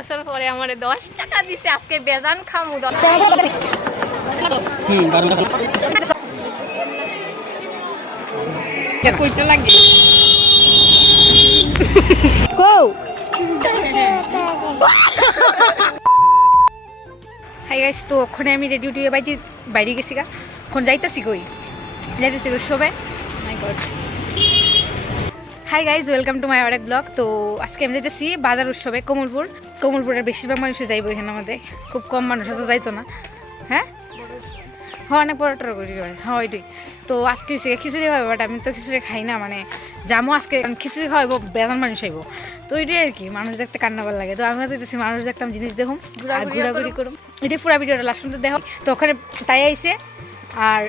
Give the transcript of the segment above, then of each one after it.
বছর পরে আমারে 10 টাকা দিছে, আজকে বেজান খামু। কইতে লাগে কও। হাই গাইস, তো ওখানে আমি রেডি উঠে বাইরে গেছি গা, এখন যাইতেছি কই উৎসবে। My god. Hi guys, welcome to my আরেক ব্লগ। তো আজকে আমি যাইতেছি বাজার উৎসবে কমলপুরের বেশিরভাগ মানুষই যাইব এখানে, আমাদের খুব কম মানুষ আছে যাইতো না। হ্যাঁ হ্যাঁ, অনেক বড় টর করি হয়। হ্যাঁ ওইটাই। তো আজকে খিচুড়ি হবে, বাট আমি তো খিচুড়ি খাই না, মানে যাবো আজকে খিচুড়ি খাওয়াবো, বেতন মানুষ আইব। তো ওইটাই আর কি, মানুষ দেখতে কান্না ভালো লাগে। তো আমিও যাইতেছি মানুষ দেখতাম, জিনিস দেখুন, ঘোরাঘুরি করুম। এটাই পুরো ভিডিওটা লাস্ট পর্যন্ত দেখো। তো ওখানে তাই আইসে আর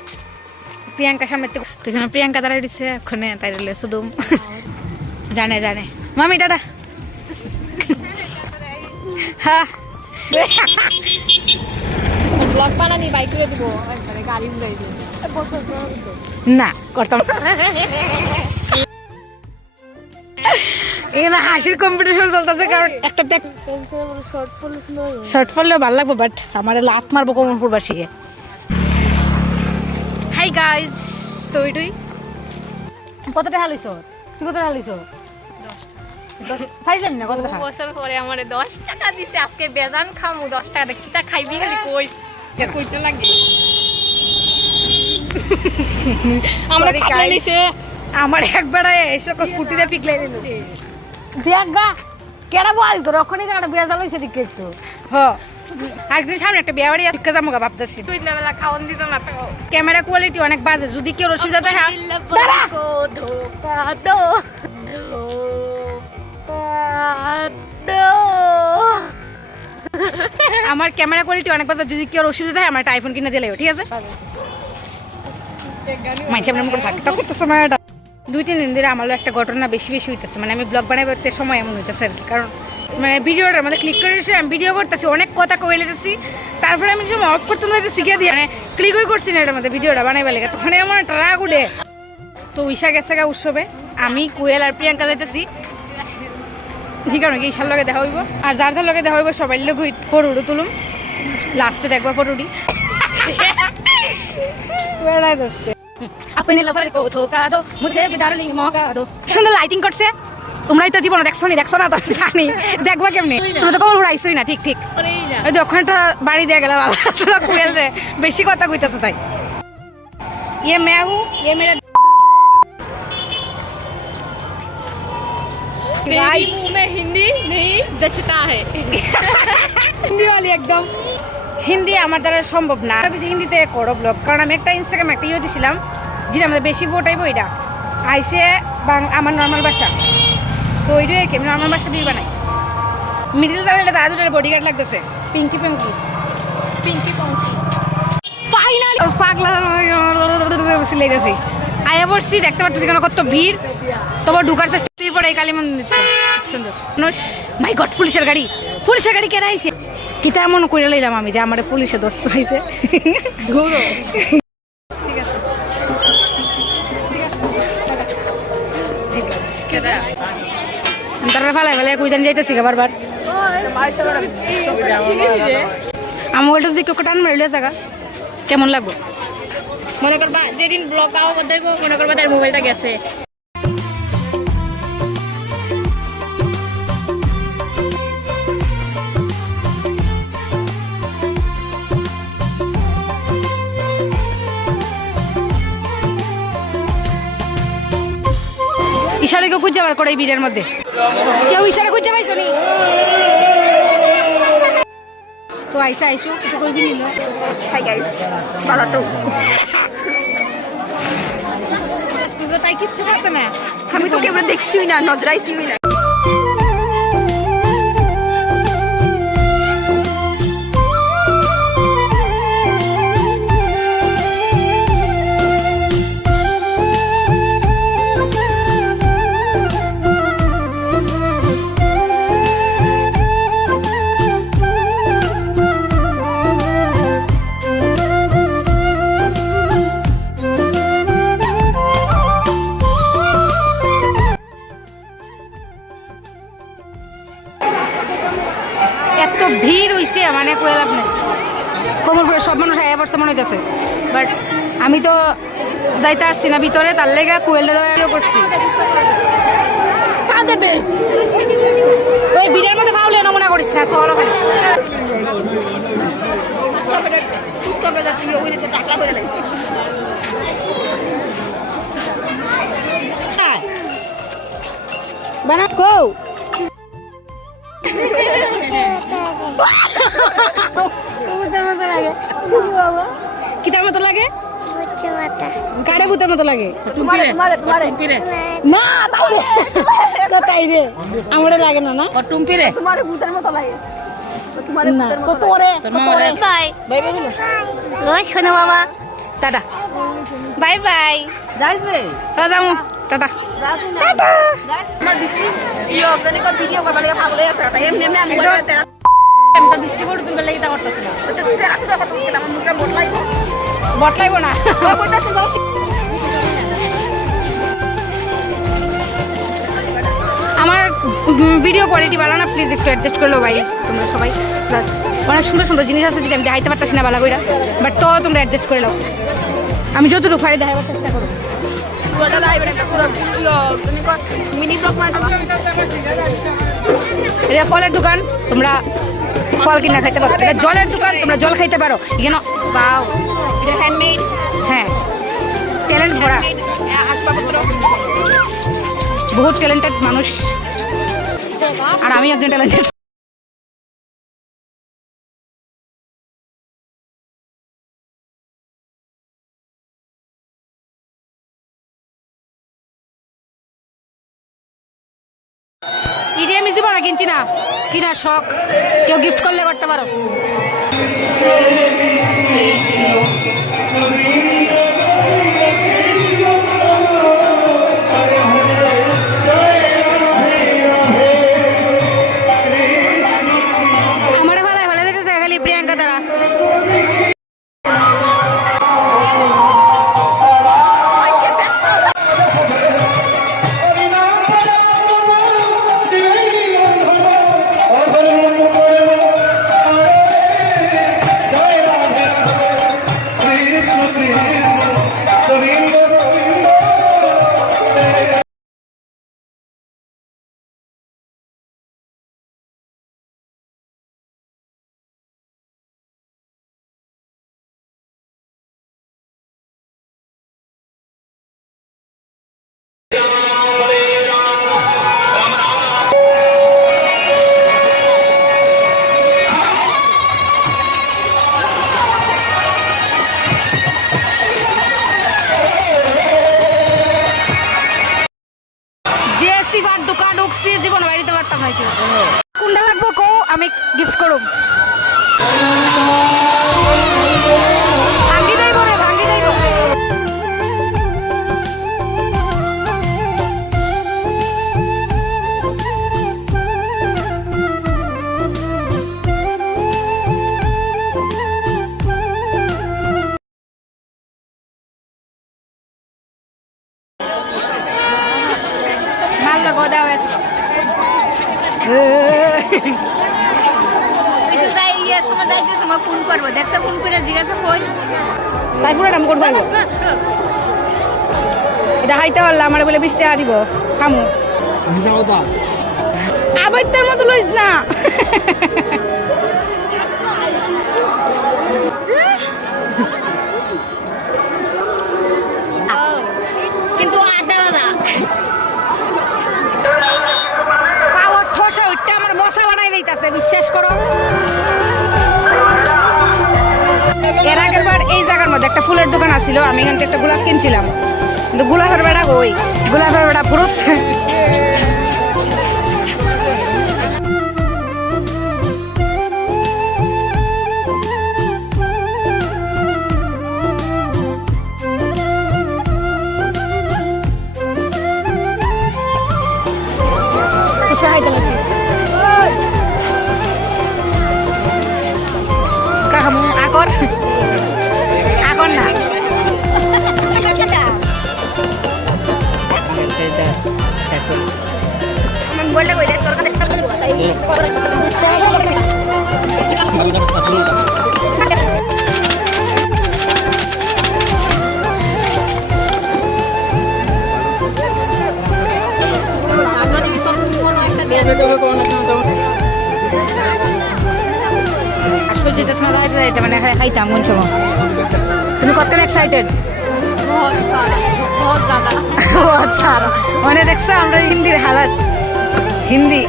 প্রিয়াঙ্কা সামনে, তো এখানে প্রিয়াঙ্কা দাঁড়াই দিচ্ছে ওখানে, তাই শুধু জানে মামি দাদা। হ্যাঁ ব্লগ বানানি বাইক করে দিব, গাড়ি উড়াই দিব না করতাম। এখানে হাসির কম্পিটিশন চলতেছে, কারণ একটা শর্ট ফললেও ভালো লাগবে, বাট আমার লাত মারবো কমলপুরবাসীকে। হাই গাইজ, তো ওইটাই। কতটা হালিস তুই, কতটা হালিস? বছর পরে আমারে 10 টাকা দিছে, আজকে বেজান খামু। 10 টাকা কিটা খাইবি খালি কইতে লাগে। আমরা খাইলিছে আমার একবার এসে স্কুটিতে পিকলাই দিল। দেখ গা কেরা বল তোর ওখানে একটা বিয়া জ্বালাইছে দিকে একটু। হ্যাঁ আরেকদিন সামনে একটা বিয়া বাড়ি ভিক্ষা যাবো ভাবতেছি। তুই বেলা খাওয়ান দিত না, তো ক্যামেরা কোয়ালিটি অনেক বাজে, যদি কেউ অসুবিধা হয় আমার ক্যামেরা কোয়ালিটি অনেক বাজে, যদি কেউ অসুবিধা হয় আমার একটা আইফোন কিনে দিলে, ঠিক আছে? দুই তিন দিন ধরে আমার একটা ঘটনা বেশি হইতেছে, মানে আমি ব্লগ বানাইতে সময় এমন হইতেছে আর কি, কারণ মানে ভিডিওটার মধ্যে ক্লিক করে আমি ভিডিও করতেছি, অনেক কথা কয়ে লেতেছি, তারপরে আমি সময় অফ করতে শিখে দিই, মানে ক্লিকই করছি না এটার মধ্যে ভিডিওটা বানাইবার লেগে। তখন আমার একটা রাগ উঠে। তো ঈশা গেছে গা উৎসবে, আমি কোয়েল আর প্রিয়াঙ্কা যাইতেছি, ঠিক আছে? ঈশার লগে দেখা হইব, আর যার যার লগে দেখা হইব সবাই লোক ফটো তুলুম, লাস্টে দেখবা ফটোটি। সুন্দর লাইটিং করছে, তোমরাই তো জীবনে দেখছো না, জানি দেখবা কেমনি, তোমরা তো কমলপুর আইসোই না। ঠিক ওই ওখানটা বাড়ি দিয়ে গেল কোয়েল রে, বেশি কথা কইতেছে তাই। ये मैं हूँ, ये मेरा मुंह में हिंदी नहीं जचता है। हिंदी वाली एकदम হিন্দি আমার দ্বারা সম্ভব না, কিছু হিন্দিতে করো ব্লগ, কারণ আমি একটা ইনস্টাগ্রামে একটা দিছিলাম যেটা আমাদের বেশি ভোটাইব, ওইটা আইসে আমার নর্মাল ভাষা। তো ওইটাই আর কি, আমি নর্মাল ভাষা দিয়ে বানাই। মিডিল দাঁড়ালে দাদুটার বডিগার্ড লাগতেছে, পিঙ্কি ফাইনালি পাগলা লেগেছি। আয়া পড়ছি, দেখতে পাচ্ছি কেন কত ভিড়, তোমার ঢুকার চেষ্টা পরে এই কালী মন্দির সুন্দর। মাই গড, পুলিশের গাড়ি কেন আইছে? কিটা এমন করে লইলাম আমি যে আমার পুলিশে ধরতে হয়েছে। তারপরে ফেলাই কুইজান যাইতেছি বারবার। আমার যদি কেউ টান মারিলে জায়গা কেমন লাগবো? মনে করবা যেদিন ব্লগ আও দেব, মনে করবা তার মোবাইলটা গেছে। ইশারে কেউ খুঁজে বার করে এই ভিড়ের মধ্যে, কেউ ইশারে খুঁজে পাইছো নি? তো আইসো কিছু করবি নিল। হাই গাইস, পালাটো তাই কিচ্ছু করতে না, আমি তো কেবল দেখছিই না, নজরাইছিই না। সব মানুষ আয়া পড়ছে মনে হইতেছে, বাট আমি তো যাইতে আসছি না ভিতরে, তার লেগে কুয়েলটা দেওয়া করছি। ওই ভিড়ের মধ্যে ভাবলে নমুনা করিস না, সহল ওখানে বানা কৌ কিতার মতো লাগে, কারে ভূতের মতো লাগে না, তাই রে আমার লাগে না, না টুম্পি রে ভূতের মতো লাগে। শোনো বাবা, টাটা বাই বাই, যাইবে যাবো টাটা। বটলাইব না আমার ভিডিও কোয়ালিটি ভালো না, প্লিজ একটু অ্যাডজাস্ট করলো ভাই তোমরা সবাই। প্লাস অনেক সুন্দর সুন্দর জিনিস আছে যেটা আমি দেখাইতে পারতেছি না ভালো করে, বাট তো তোমরা অ্যাডজাস্ট করে নাও। আমি যতটুকু পারি দেখাবার চেষ্টা করো। এটা ফলের দোকান, তোমরা ফল কিনা খাইতে পারো। এটা জলের দোকান, তোমরা জল খাইতে পারো। এখানে পাও এটা হ্যান্ডমেড, হ্যাঁ ট্যালেন্ট ভরা, আসবাবপত্র, বহুত ট্যালেন্টেড মানুষ, আর আমি একজন ট্যালেন্টেড। ইডি আমি জীবনে কিনছি না, কিনা শখ, কেউ গিফট করলে করতে পারো। আমার ভালো ভালো দেখেছে খালি প্রিয়াঙ্কা তারা। দোকান ঢুকছি, জীবন বাড়িতে পারতাম না। কোনটা লাগবো কো, আমি গিফট করুম। ভাঙ্গি যাইব রে, ভাঙ্গি যাইব। ফোন করবো, দেখছে ফোন করে জিজ্ঞাসা কই তারপরে আমি করবো। এটা হাইতে পারলাম, আমার বলে 20 টাকা দিব, খামু আবার মতো লইস না। কিন্তু পাওয়ার ঠসা ওইটা আমার বসা বানাই লইতাছে, বিশ্বাস করো। এর আগের বার এই জায়গার মধ্যে একটা ফুলের দোকান আছিল, আমি এখান থেকে একটা গোলাপ কিনছিলাম, কিন্তু গোলাপের বেড়া ওই গোলাপের বেড়া পুরো আগর আগর না বললে কই তোর কাছে একটা আসলে যেটা শোনা যাইতে মানে খাইতাম মন সময়। তুমি কতটা এক্সাইটেড? बहुत सारा মানে দেখছো আমরা হিন্দির হালাত হিন্দি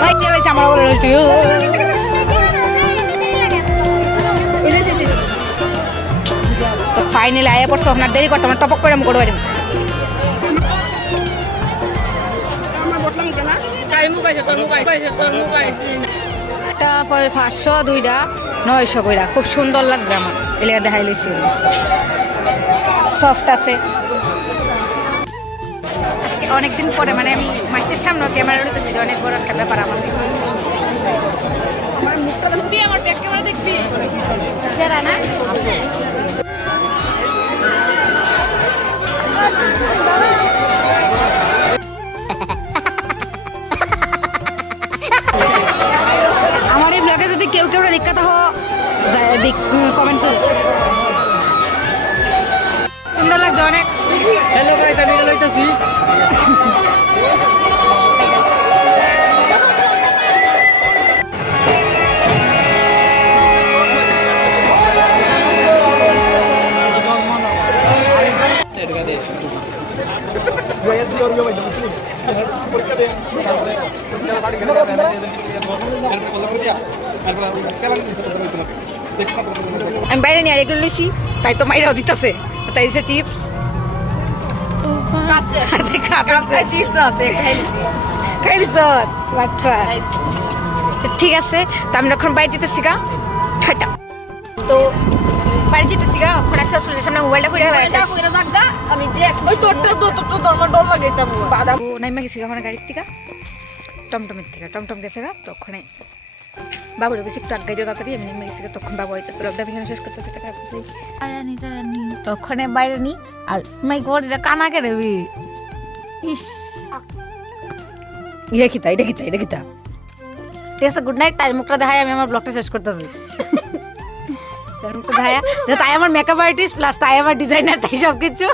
ভাই কে হইছে আমার বলে রইছি তো ফাইনালি আয়া পড়ছো আপনার দেরি করতে আমরা টপক করে আমি করে পারি একটা 500 দুইটা 900 কইরা খুব সুন্দর লাগছে আমার এলাকা দেখাইলেছি সফট আছে আজকে অনেকদিন পরে মানে আমি মাছের সামনে ক্যামেরা নিতেছি অনেক বড় একটা ব্যাপার আমার আমার মুখটা দেখবি আমার ব্যাক ক্যামেরা দেখবি সেরা না আমার এই ব্লগে যদি কেউ কেউ দেখাতে হো কমেন্ট করো সুন্দর লাগছে অনেক হ্যালো গাইস আমি লইতাছি আমি বাইরে নিয়ে আরেকগুলো লইছি তাই তো মাইরাও দিতেছে তাই দিছে চিপস ঠিক আছে তো আমরা এখন বাইরে যেতেছি গা ঠাটা তো বাইরে যেতেছি গা এখন আসলে আসলে সামনে মোবাইলটা করে আমি যে ওই তোরটা ডর লাগাইতাম বাদা নাইমা গেছি আমার গাড়ির থেকে টমটমের থেকে টমটম গেছে গা তো ওখানে বাবুর বেশি একটু আগে তাড়াতাড়ি আমি নেমে গেছি তখন বাবু হইতেছে ড্রাইভিং শেষ করতেছে তখন বাইরে নি আর মাই গড এটা কানা কে রেবি ইস এটা কিতা ঠিক আছে গুড নাইট তাই মুখটা দেখাই আমি আমার ব্লগটা শেষ করতেছি তাই আমার মেকআপ আর্টিস্ট প্লাস তাই আমার ডিজাইনার তাই সব কিছু